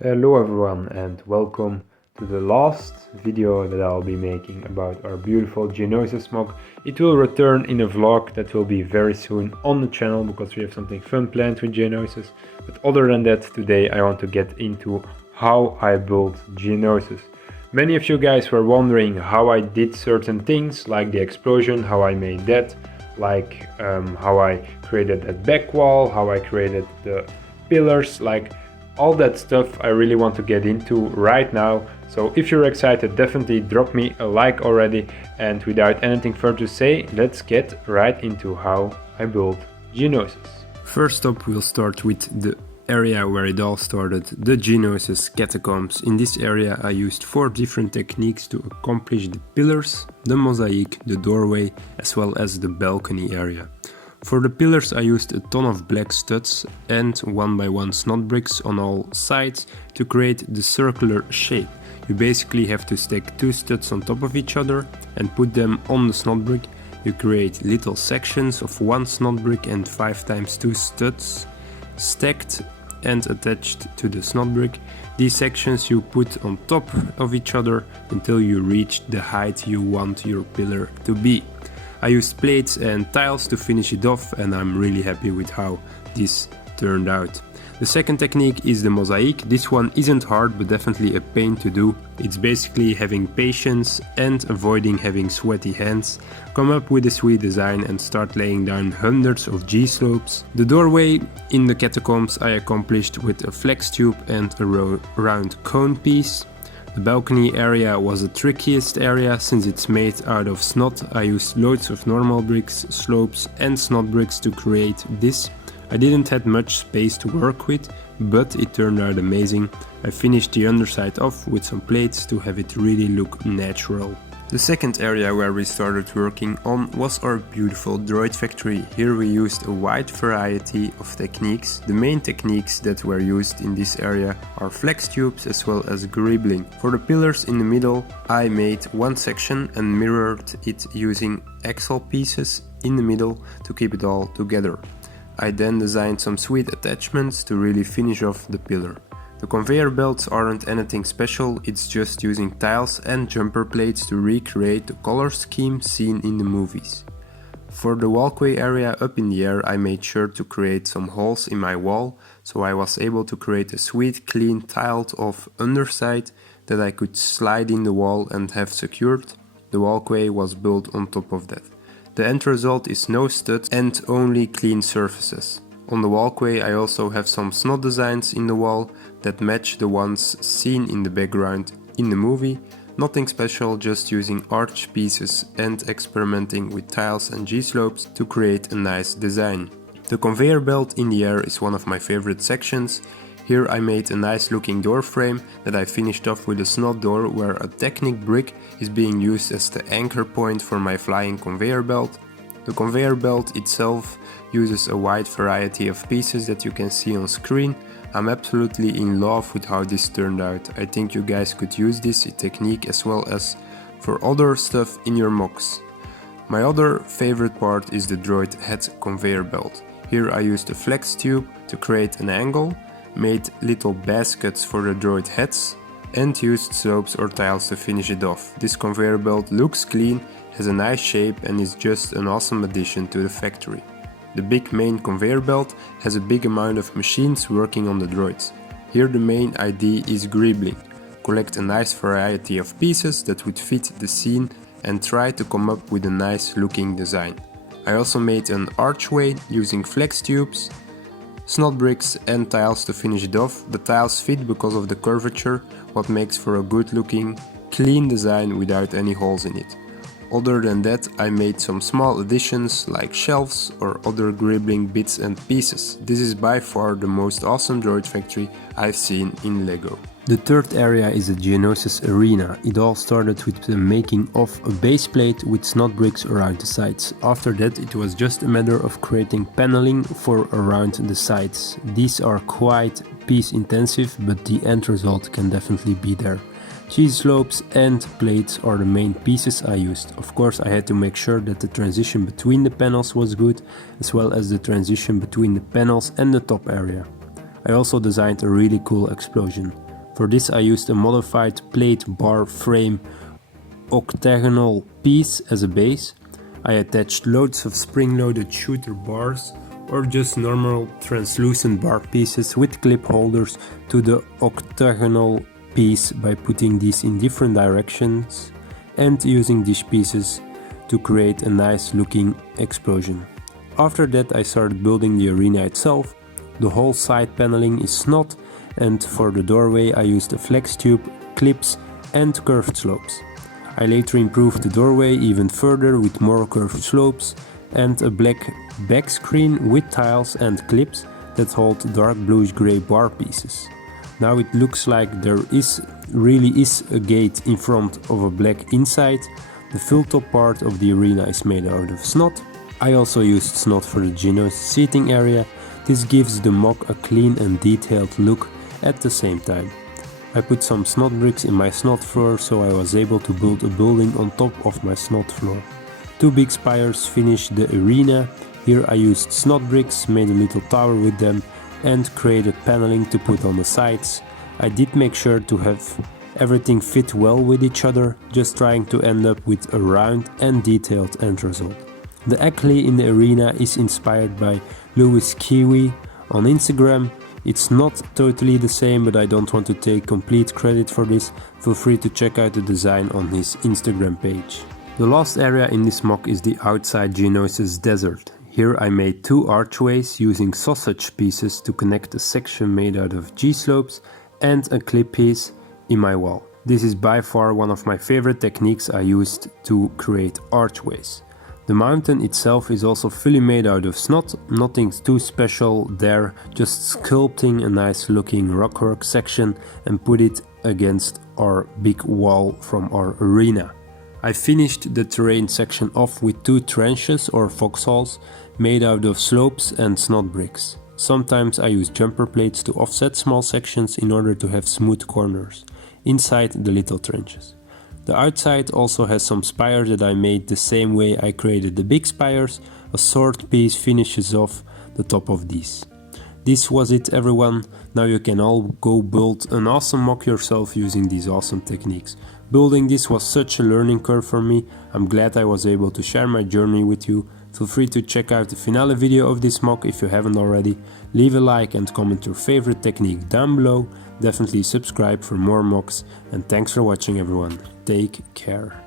Hello everyone and welcome to the last video that I'll be making about our beautiful Geonosis MOC. It will return in a vlog that will be very soon on the channel because we have something fun planned with Geonosis. But other than that, today I want to get into how I built Geonosis. Many of you guys were wondering how I did certain things like the explosion, how I made that, like how I created that back wall, how I created the pillars, like all that stuff I really want to get into right now. So if you're excited, definitely drop me a like already, and without anything further to say, let's get right into how I built Geonosis. First up, we'll start with the area where it all started, the Geonosis catacombs. In this area I used 4 different techniques to accomplish the pillars, the mosaic, the doorway, as well as the balcony area. For the pillars I used a ton of black studs and 1x1 snot bricks on all sides to create the circular shape. You basically have to stack 2 studs on top of each other and put them on the snot brick. You create little sections of 1 snot brick and 5x2 studs stacked and attached to the snot brick. These sections you put on top of each other until you reach the height you want your pillar to be. I used plates and tiles to finish it off, and I'm really happy with how this turned out. The second technique is the mosaic. This one isn't hard but definitely a pain to do. It's basically having patience and avoiding having sweaty hands. Come up with a sweet design and start laying down hundreds of G-slopes. The doorway in the catacombs I accomplished with a flex tube and a round cone piece. The balcony area was the trickiest area since it's made out of snot. I used loads of normal bricks, slopes and snot bricks to create this. I didn't have much space to work with, but it turned out amazing. I finished the underside off with some plates to have it really look natural. The second area where we started working on was our beautiful droid factory. Here we used a wide variety of techniques. The main techniques that were used in this area are flex tubes as well as greebling. For the pillars in the middle, I made one section and mirrored it using axle pieces in the middle to keep it all together. I then designed some sweet attachments to really finish off the pillar. The conveyor belts aren't anything special, it's just using tiles and jumper plates to recreate the color scheme seen in the movies. For the walkway area up in the air, I made sure to create some holes in my wall, so I was able to create a sweet clean tiled off underside that I could slide in the wall and have secured. The walkway was built on top of that. The end result is no studs and only clean surfaces. On the walkway I also have some snot designs in the wall that match the ones seen in the background in the movie. Nothing special, just using arch pieces and experimenting with tiles and G-slopes to create a nice design. The conveyor belt in the air is one of my favorite sections. Here I made a nice looking door frame that I finished off with a snot door where a Technic brick is being used as the anchor point for my flying conveyor belt. The conveyor belt itself uses a wide variety of pieces that you can see on screen. I'm absolutely in love with how this turned out. I think you guys could use this technique as well as for other stuff in your MOCs. My other favorite part is the droid head conveyor belt. Here I used a flex tube to create an angle, made little baskets for the droid heads and used slopes or tiles to finish it off. This conveyor belt looks clean, has a nice shape and is just an awesome addition to the factory. The big main conveyor belt has a big amount of machines working on the droids. Here the main idea is greebling. Collect a nice variety of pieces that would fit the scene and try to come up with a nice looking design. I also made an archway using flex tubes, snot bricks and tiles to finish it off. The tiles fit because of the curvature, what makes for a good looking, clean design without any holes in it. Other than that, I made some small additions like shelves or other greebling bits and pieces. This is by far the most awesome droid factory I've seen in LEGO. The third area is the Geonosis arena. It all started with the making of a base plate with snot bricks around the sides. After that it was just a matter of creating paneling for around the sides. These are quite piece intensive, but the end result can definitely be there. Cheese slopes and plates are the main pieces I used. Of course I had to make sure that the transition between the panels was good, as well as the transition between the panels and the top area. I also designed a really cool explosion. For this I used a modified plate bar frame octagonal piece as a base. I attached loads of spring-loaded shooter bars or just normal translucent bar pieces with clip holders to the octagonal piece by putting these in different directions and using these pieces to create a nice looking explosion. After that I started building the arena itself. The whole side paneling is snot, and for the doorway I used a flex tube, clips and curved slopes. I later improved the doorway even further with more curved slopes and a black back screen with tiles and clips that hold dark bluish grey bar pieces. Now it looks like there really is a gate in front of a black inside. The full top part of the arena is made out of snot. I also used snot for the Geonosis seating area. This gives the MOC a clean and detailed look at the same time. I put some snot bricks in my snot floor, so I was able to build a building on top of my snot floor. 2 big spires finish the arena. Here I used snot bricks, made a little tower with them and created paneling to put on the sides. I did make sure to have everything fit well with each other, just trying to end up with a round and detailed end result. The Ackley in the arena is inspired by Louis Kiwi on Instagram. It's not totally the same, but I don't want to take complete credit for this. Feel free to check out the design on his Instagram page. The last area in this MOC is the outside Geonosis desert. Here I made 2 archways using sausage pieces to connect a section made out of G-slopes and a clip piece in my wall. This is by far one of my favorite techniques I used to create archways. The mountain itself is also fully made out of snot, nothing too special there, just sculpting a nice looking rockwork section and put it against our big wall from our arena. I finished the terrain section off with 2 trenches or foxholes made out of slopes and snot bricks. Sometimes I use jumper plates to offset small sections in order to have smooth corners inside the little trenches. The outside also has some spires that I made the same way I created the big spires. A sword piece finishes off the top of these. This was it, everyone. Now you can all go build an awesome MOC yourself using these awesome techniques. Building this was such a learning curve for me. I'm glad I was able to share my journey with you. Feel free to check out the finale video of this MOC if you haven't already. Leave a like and comment your favorite technique down below. Definitely subscribe for more MOCs, and thanks for watching, everyone. Take care.